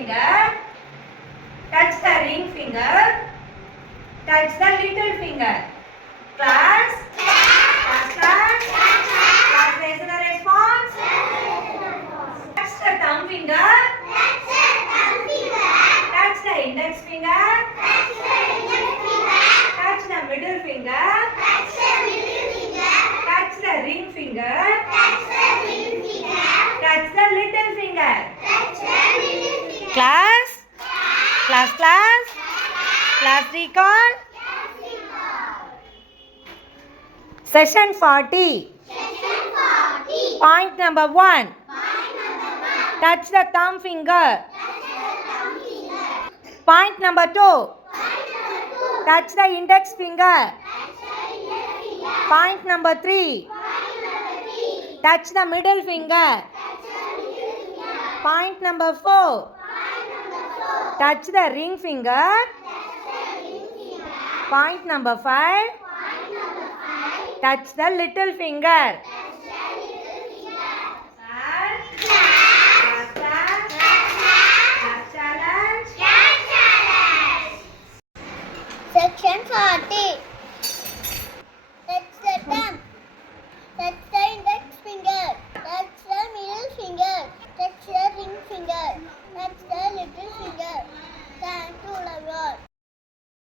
finger. Touch the ring finger. Touch the little finger. Class. Class raise the response. Touch the thumb finger. Touch the index finger. Touch the middle finger. Touch the ring finger. Touch the little finger. Class recall. Session 40. Point number 1. Touch the thumb finger. Point number 2. Touch the index finger. Point number 3. Touch the middle finger. Point number 4. Touch the ring finger. Point number 5. Touch the little finger. Section 40.